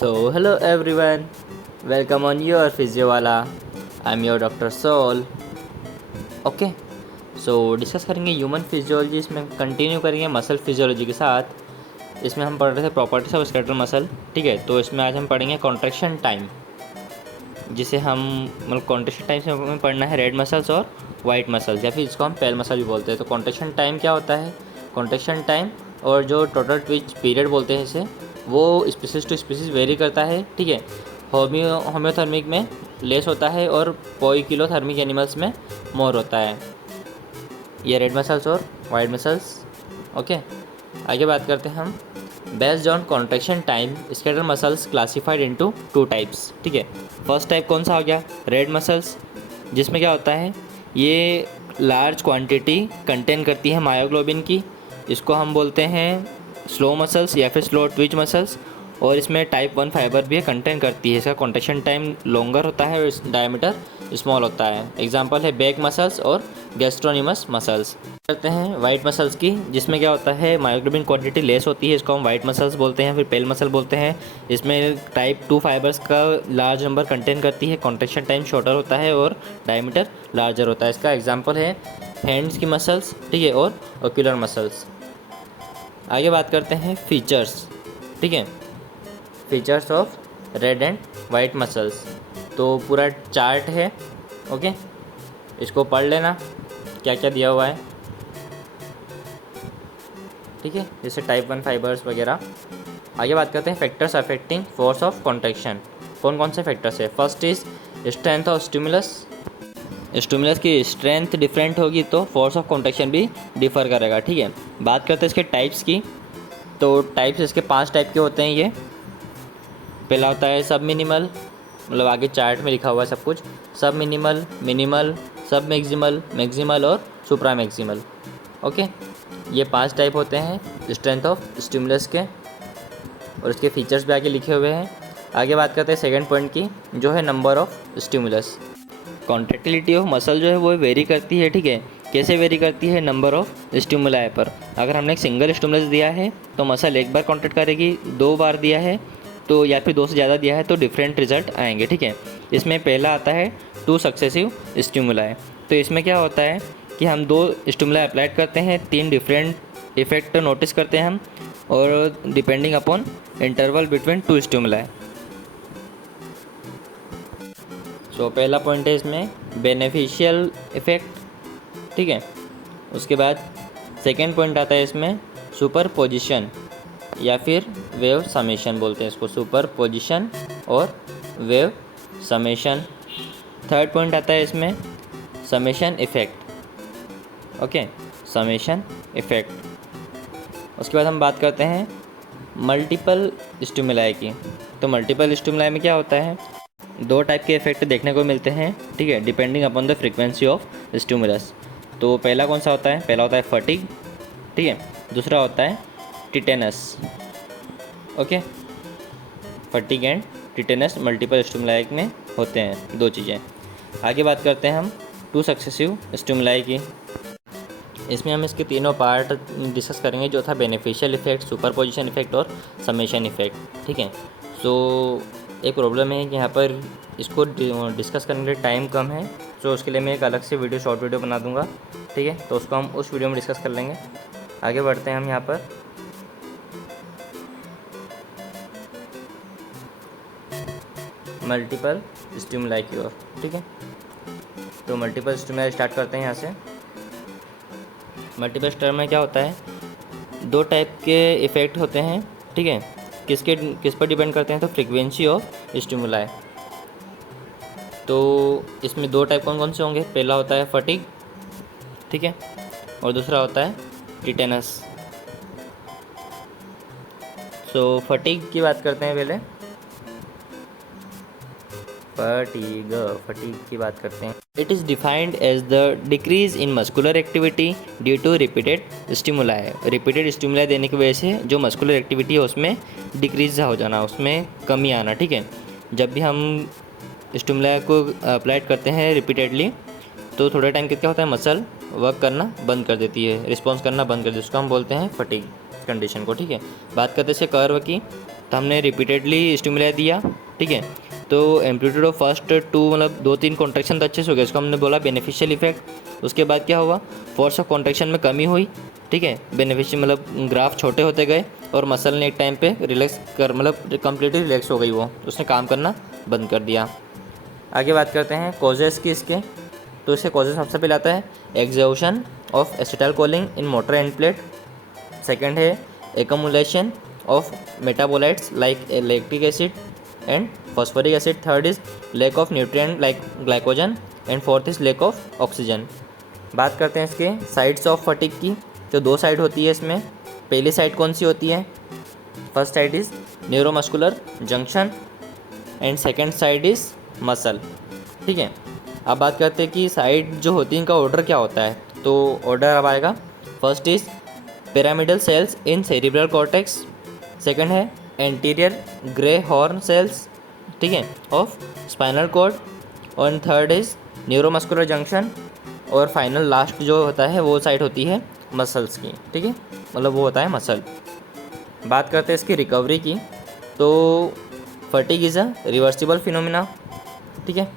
So, hello everyone, welcome on your Physiowala. I'm your Dr. Soul. Okay, so discuss करेंगे human physiology. इसमें continue करेंगे muscle physiology के साथ। इसमें हम पढ़ रहे थे प्रॉपर्टीज ऑफ स्केलेटल मसल, ठीक है। तो इसमें आज हम पढ़ेंगे कॉन्ट्रैक्शन टाइम, जिसे हम मतलब कॉन्ट्रैक्शन टाइम से हमें पढ़ना है रेड मसल्स और वाइट मसल्स, या फिर इसको हम पेल मसल भी बोलते हैं। तो कॉन्ट्रैक्शन टाइम क्या होता है? कॉन्ट्रैक्शन टाइम और जो टोटल ट्विच पीरियड बोलते हैं इसे, वो स्पीसीज टू स्पीसीज वेरी करता है, ठीक है। होम्योथर्मिक में लेस होता है और पोइकिलोथर्मिक एनिमल्स में मोर होता है। ये रेड मसल्स और वाइट मसल्स, ओके। आगे बात करते हैं हम। Based on contraction time skeletal muscles classified into two types, ठीक है। फर्स्ट टाइप कौन सा हो गया? रेड मसल्स, जिसमें क्या होता है, ये लार्ज क्वांटिटी कंटेन करती है मायोग्लोबिन की। इसको हम बोलते हैं स्लो मसल्स या फिर स्लो ट्विच मसल्स, और इसमें टाइप 1 फाइबर भी कंटेन करती है। इसका कॉन्ट्रैक्शन टाइम लॉन्गर होता है और डायमीटर स्मॉल होता है। एग्जांपल है बैक मसल्स और गैस्ट्रोनिमस मसल्स। करते हैं वाइट मसल्स की, जिसमें क्या होता है, मायोग्लोबिन क्वांटिटी लेस होती है। इसको हम वाइट मसल्स बोलते हैं, फिर पेल मसल बोलते हैं। इसमें टाइप 2 फाइबर्स का लार्ज नंबर कंटेन करती है। कॉन्ट्रैक्शन टाइम शॉर्टर होता है और डायमीटर लार्जर होता है। इसका एग्जाम्पल है हैंड्स की मसल्स, ठीक है, और ओक्यूलर मसल्स। आगे बात करते हैं फीचर्स, ठीक है, features of red and white muscles. तो पूरा चार्ट है, ओके, इसको पढ़ लेना क्या क्या दिया हुआ है, ठीक है, जैसे टाइप 1 फाइबर्स वगैरह। आगे बात करते हैं factors affecting force of contraction. कौन कौन से फैक्टर्स है? First is strength of stimulus. Stimulus की स्ट्रेंथ डिफरेंट होगी तो फोर्स ऑफ कॉन्ट्रैक्शन भी डिफर करेगा, ठीक है। बात करते हैं इसके टाइप्स की। तो टाइप्स इसके 5 टाइप के होते हैं। ये पहला होता है सब मिनिमल, मतलब आगे चार्ट में लिखा हुआ है सब कुछ। सब मिनिमल, मिनिमल, सब मैक्सिमल, मैक्सिमल और सुप्रा मैक्सिमल, ओके। ये 5 टाइप होते हैं स्ट्रेंथ ऑफ स्टिमुलस के, और इसके फीचर्स भी आगे लिखे हुए हैं। आगे बात करते हैं सेकंड पॉइंट की, जो है number of stimulus. Contractility of muscle जो है वो वेरी करती है, ठीक है। कैसे वेरी करती है? नंबर ऑफ स्टिमुलाई पर। अगर हमने एक सिंगल स्टिमुलस दिया है तो मसल एक बार कॉन्ट्रैक्ट करेगी, 2 बार दिया है तो या फिर 2 से ज़्यादा दिया है तो डिफरेंट रिजल्ट आएंगे, ठीक है। इसमें पहला आता है 2 सक्सेसिव स्टिमुलाई। तो इसमें क्या होता है कि हम 2 स्टिमुलाई अप्लाइड करते हैं, 3 डिफरेंट इफेक्ट नोटिस करते हैं हम, और depending upon interval between 2 stimuli. So पहला पॉइंट है इसमें बेनिफिशियल इफेक्ट, ठीक है। उसके बाद सेकेंड पॉइंट आता है इसमें सुपर पोजिशन, या फिर वेव समेशन बोलते हैं इसको, सुपर पोजिशन और वेव समेशन। थर्ड पॉइंट आता है इसमें summation effect, okay, summation effect. उसके बाद हम बात करते हैं मल्टीपल स्टिमुलाई की। तो मल्टीपल स्टिमुलाई में क्या होता है, 2 टाइप के इफेक्ट देखने को मिलते हैं, ठीक है, depending upon the frequency of stimulus. तो पहला कौन सा होता है? पहला होता है फटीग, ठीक है। दूसरा होता है tetanus, okay. Fatigue and tetanus multiple stimuli में होते हैं 2 चीज़ें। आगे बात करते हैं हम 2 सक्सेसिव स्टिमुलाई की। इसमें हम इसके तीनों पार्ट डिस्कस करेंगे, जो था बेनिफिशियल इफेक्ट, सुपरपोजिशन इफेक्ट और समेशन इफेक्ट, ठीक है। तो एक प्रॉब्लम है कि यहाँ पर इसको डिस्कस करने के लिए टाइम कम है, तो उसके लिए मैं एक अलग से वीडियो, शॉर्ट वीडियो बना दूंगा, ठीक है। तो उसको हम उस वीडियो में डिस्कस कर लेंगे। आगे बढ़ते हैं हम यहाँ पर। मल्टीपल स्टिमुलाई की ओर, ठीक है। तो मल्टीपल स्टिमुलाई स्टार्ट करते हैं यहाँ से। मल्टीपल स्टिमुलाई में क्या होता है, 2 टाइप के इफ़ेक्ट होते हैं, ठीक है। किस पर डिपेंड करते हैं? तो फ्रीक्वेंसी ऑफ स्टिमुलाई। तो इसमें 2 टाइप कौन कौन से होंगे? पहला होता है फटीग, ठीक है, और दूसरा होता है टिटेनस। सो फटीग की बात करते हैं पहले। फटीग की बात करते हैं। It is defined as the decrease in muscular activity due to repeated stimuli. Repeated stimuli देने की वजह से जो मस्कुलर एक्टिविटी है उसमें डिक्रीज हो जाना, उसमें कमी आना, ठीक है। जब भी हम स्टिमुलाई को अप्लाइड करते हैं रिपीटेडली, तो थोड़े टाइम के क्या होता है, मसल वर्क करना बंद कर देती है, रिस्पॉन्स करना बंद कर देती है। उसको हम बोलते हैं फटीग कंडीशन को, ठीक है। बात करते हैं कर्व की। तो हमने रिपीटेडली स्टिमुलाई दिया, ठीक है। तो एम्पलीट्यूड ऑफ फर्स्ट टू मतलब 2-3 कॉन्ट्रैक्शन तो अच्छे से हो गया, इसको हमने बोला बेनिफिशियल इफेक्ट। उसके बाद क्या हुआ, फोर्स ऑफ कॉन्ट्रैक्शन में कमी हुई, ठीक है। बेनिफिशियल मतलब ग्राफ छोटे होते गए और मसल ने एक टाइम पे रिलैक्स कर मतलब कम्प्लीटली रिलैक्स हो गई, वो उसने काम करना बंद कर दिया। आगे बात करते हैं कॉजेज़ की इसके। तो इसके कॉजेज़ सबसे पहले आता है exhaustion of acetylcholine in motor end plate. Second है accumulation of metabolites like lactic acid and phosphoric acid. Third is lack of nutrient like glycogen and fourth is lack of oxygen. बात करते हैं इसके sides of fatigue की। तो 2 side होती है इसमें। पहली साइड कौन सी होती है, first side is neuromuscular junction and second side is muscle, ठीक है। अब बात करते हैं कि साइड जो होती है इनका ऑर्डर क्या होता है। तो ऑर्डर अब आएगा, first is pyramidal cells in cerebral cortex. Second है एंटीरियर ग्रे हॉर्न सेल्स, ठीक है, ऑफ स्पाइनल कॉर्ड। और थर्ड इज़ न्यूरोमस्कुलर जंक्शन। और फाइनल लास्ट जो होता है वो साइड होती है मसल्स की, ठीक है, मतलब वो होता है मसल। बात करते हैं इसकी रिकवरी की। तो fatigue is a reversible phenomena, ठीक है।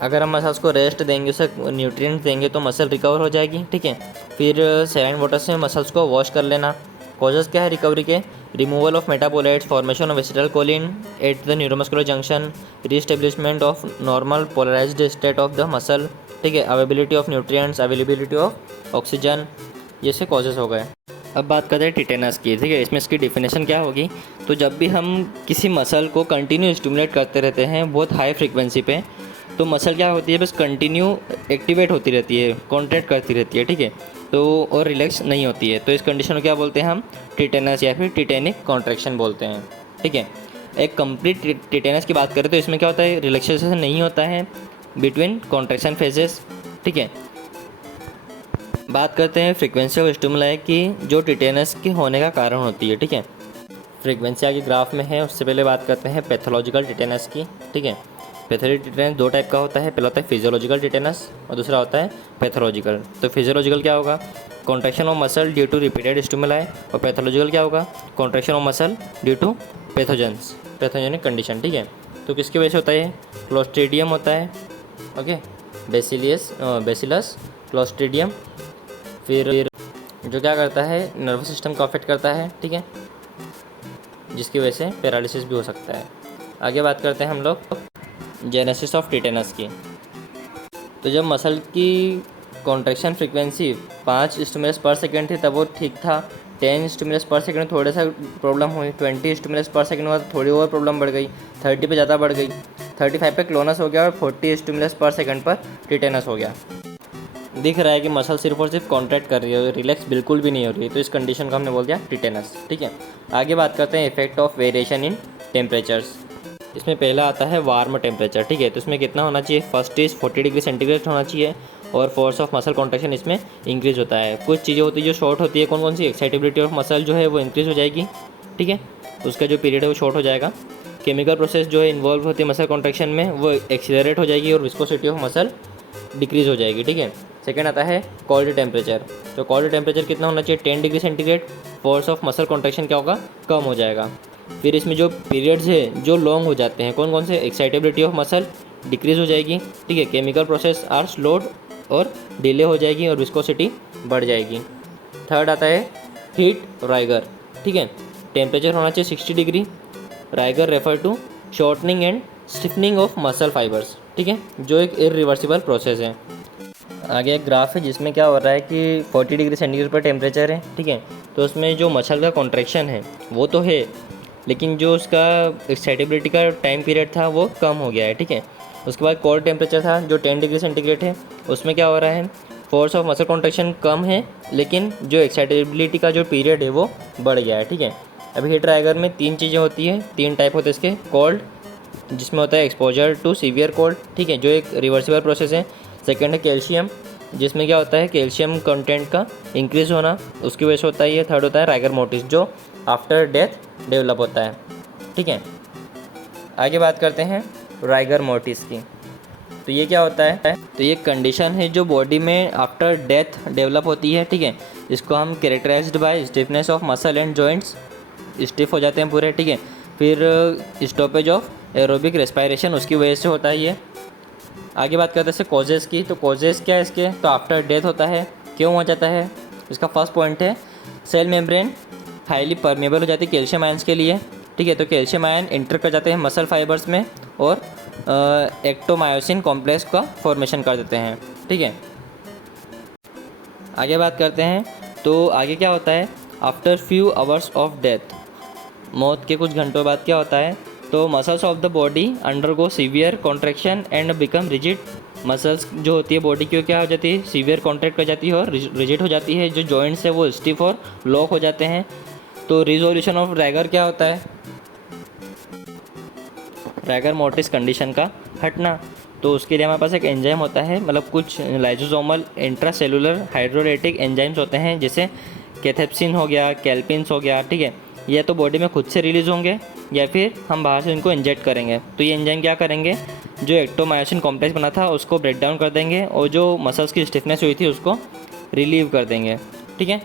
अगर हम मसल्स को रेस्ट देंगे, उसे न्यूट्रिएंट्स देंगे तो मसल रिकवर हो जाएगी, ठीक है। फिर सैलाइन वाटर से मसल्स को वॉश कर लेना। कॉजेज़ क्या है रिकवरी के, removal of metabolites, formation of acetylcholine at the neuromuscular junction, reestablishment of normal polarized state of the muscle, ठीक है, availability of nutrients, availability of oxygen, ये से कॉजेज़ हो गए। अब बात करते हैं टिटेनस की, ठीक है। इसमें इसकी डिफिनेशन क्या होगी। तो जब भी हम किसी मसल को कंटिन्यू स्टिमुलेट करते रहते हैं बहुत हाई फ्रीक्वेंसी पे, तो मसल क्या होती है, बस कंटिन्यू एक्टिवेट होती रहती है, कॉन्ट्रैक्ट करती रहती है, ठीक है। तो और रिलैक्स नहीं होती है। तो इस कंडीशन को क्या बोलते हैं हम, टिटेनस या फिर टिटेनिक कॉन्ट्रैक्शन बोलते हैं, ठीक है। एक कंप्लीट टिटेनस की बात करें तो इसमें क्या होता है, रिलैक्सेशन नहीं होता है बिटवीन कॉन्ट्रैक्शन फेजेस, ठीक है। बात करते हैं फ्रीक्वेंसी ऑफ स्टिमुलाई की जो टिटेनस के होने का कारण होती है, ठीक है। फ्रीक्वेंसी आगे ग्राफ में है, उससे पहले बात करते हैं पैथोलॉजिकल टिटेनस की, ठीक है। पैथोलॉजिकल टिटेनस 2 टाइप का होता है, पहला होता है फिजियोलॉजिकल टिटेनस और दूसरा होता है पैथोलॉजिकल। तो फिजियोलॉजिकल क्या होगा, contraction of muscle due to repeated stimuli. और पैथोलॉजिकल क्या होगा, contraction of muscle due to pathogenic condition, ठीक है। तो किसकी वजह से होता है, क्लोस्ट्रीडियम होता है, ओके, बेसिलस क्लोस्ट्रीडियम। फिर जो क्या करता है, नर्वस सिस्टम को अफेक्ट करता है, ठीक है, जिसकी वजह से पैरालिसिस भी हो सकता है। आगे बात करते हैं हम लोग जेनेसिस ऑफ टिटेनस की। तो जब मसल की कॉन्ट्रैक्शन फ्रीक्वेंसी 5 स्टिमुलस पर सेकेंड थी तब वो ठीक था। 10 स्टिमुलस पर सेकेंड थोड़ा सा प्रॉब्लम हुई, 20 स्टिमुलस पर सेकेंड हुआ तो थोड़ी और प्रॉब्लम बढ़ गई, 30 पे ज़्यादा बढ़ गई, 35 पे क्लोनस हो गया और 40 स्टिमुलस पर सेकेंड पर टिटेनस हो गया। दिख रहा है कि मसल सिर्फ और सिर्फ कॉन्ट्रैक्ट कर रही है, रिलैक्स बिल्कुल भी नहीं हो रही है, तो इस कंडीशन को हमने बोल दिया टिटेनस, ठीक है। आगे बात करते हैं effect of variation in temperatures. इसमें पहला आता है वार्म टेम्परेचर, ठीक है। तो इसमें कितना होना चाहिए, फर्स्ट इज 40 डिग्री सेंटीग्रेड होना चाहिए और फोर्स ऑफ मसल कॉन्ट्रैक्शन इसमें इंक्रीज होता है। कुछ चीज़ें होती है जो शॉर्ट होती है, कौन कौन सी, एक्साइटेबिलिटी ऑफ मसल जो है वो इंक्रीज हो जाएगी, ठीक है, उसका जो पीरियड है वो शॉर्ट हो जाएगा। केमिकल प्रोसेस जो है इन्वॉल्व होती है मसल कॉन्ट्रैक्शन में वो एक्सीलरेट हो जाएगी और विस्कोसिटी ऑफ मसल डिक्रीज हो जाएगी, ठीक है। सेकेंड आता है कोल्ड टेम्परेचर। तो कोल्ड टेम्परेचर कितना होना चाहिए, 10 degree centigrade, force of muscle contraction क्या होगा, कम हो जाएगा। फिर इसमें जो पीरियड्स है जो लॉन्ग हो जाते हैं, कौन कौन से, एक्साइटेबिलिटी ऑफ मसल डिक्रीज हो जाएगी, ठीक है, केमिकल प्रोसेस आर स्लोड और डिले हो जाएगी और विस्कोसिटी बढ़ जाएगी। थर्ड आता है हीट राइगर, ठीक है, टेम्परेचर होना चाहिए 60 degree. Rigor refer to shortening and stiffening of muscle fibres, ठीक है, जो एक इरिवर्सिबल प्रोसेस है। आगे एक ग्राफ है जिसमें क्या हो रहा है कि 40 डिग्री सेंटीग्रेड पर टेम्परेचर है, ठीक है। तो उसमें जो मसल का कॉन्ट्रैक्शन है वो तो है, लेकिन जो उसका एक्साइटेबिलिटी का टाइम पीरियड था वो कम हो गया है, ठीक है। उसके बाद कोल्ड टेम्परेचर था जो 10 डिग्री सेंटीग्रेड है, उसमें क्या हो रहा है, फोर्स ऑफ मसल कॉन्ट्रैक्शन कम है लेकिन जो एक्साइटेबिलिटी का जो पीरियड है वो बढ़ गया है, ठीक है। अभी हीट राइगर में 3 चीज़ें होती हैं, 3 टाइप होते हैं इसके। कोल्ड जिसमें होता है एक्सपोजर टू सीवियर कोल्ड, ठीक है, जो एक रिवर्सिबल प्रोसेस है। सेकेंड है कैल्शियम, जिसमें क्या होता है कैल्शियम कंटेंट का इंक्रीज़ होना, उसकी वजह से होता है ये। थर्ड होता है राइगर मोर्टिस जो आफ्टर डेथ डेवलप होता है, ठीक है। आगे बात करते हैं राइगर मोर्टिस की। तो ये क्या होता है, तो ये कंडीशन है जो बॉडी में आफ्टर डेथ डेवलप होती है, ठीक है। इसको हम characterised by stiffness of muscle and joints, stiff हो जाते हैं पूरे, ठीक है। फिर स्टॉपेज ऑफ एरोबिक रेस्पायरेशन उसकी वजह से होता है ये। आगे बात करते हैं इसके कॉजेज़ की। तो कॉजेज़ क्या है इसके, तो आफ्टर डेथ होता है। क्यों हो जाता है, इसका फर्स्ट पॉइंट है सेल मेम्ब्रेन हाईली परमेबल हो जाती है कैल्शियम आयंस के लिए, ठीक है। तो कैल्शियम आयन इंटर कर जाते हैं मसल फाइबर्स में और एक्टोमायोसिन कॉम्प्लेक्स का फॉर्मेशन कर देते हैं, ठीक है। आगे बात करते हैं, तो आगे क्या होता है after few hours of death, मौत के कुछ घंटों बाद क्या होता है, तो muscles of the body undergo severe contraction and become rigid. Muscles जो होती है बॉडी की क्या हो जाती है, सीवियर कॉन्ट्रैक्ट कर जाती है और रिजिड हो जाती है। जो जॉइंट्स है वो स्टिफ और लॉक हो जाते हैं। तो रिजोल्यूशन ऑफ रैगर क्या होता है, रैगर मोर्टिस कंडीशन का हटना। तो उसके लिए हमारे पास एक एंजाइम होता है, मतलब कुछ लाइजोसोमल इंट्रासेलुलर हाइड्रोलाइटिक एंजाइम्स होते हैं, जैसे कैथेप्सिन हो गया, कैल्पिन्स हो गया, ठीक है। या तो बॉडी में खुद से रिलीज़ होंगे या फिर हम बाहर से इनको इंजेक्ट करेंगे। तो ये एंजाइम क्या करेंगे, जो एक्टोमायोसिन कॉम्प्लेक्स बना था उसको ब्रेक डाउन कर देंगे और जो मसल्स की स्टिफनेस हुई थी उसको रिलीव कर देंगे, ठीक है।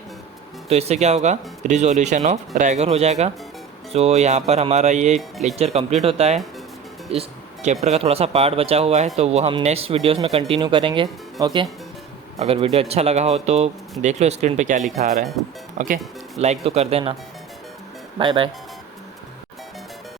तो इससे क्या होगा, रिजोल्यूशन ऑफ रैगर हो जाएगा। सो यहाँ पर हमारा ये लेक्चर कंप्लीट होता है। इस चैप्टर का थोड़ा सा पार्ट बचा हुआ है तो वो हम नेक्स्ट वीडियोस में कंटिन्यू करेंगे, ओके। अगर वीडियो अच्छा लगा हो तो देख लो स्क्रीन पे क्या लिखा आ रहा है, ओके। लाइक तो कर देना। Bye bye.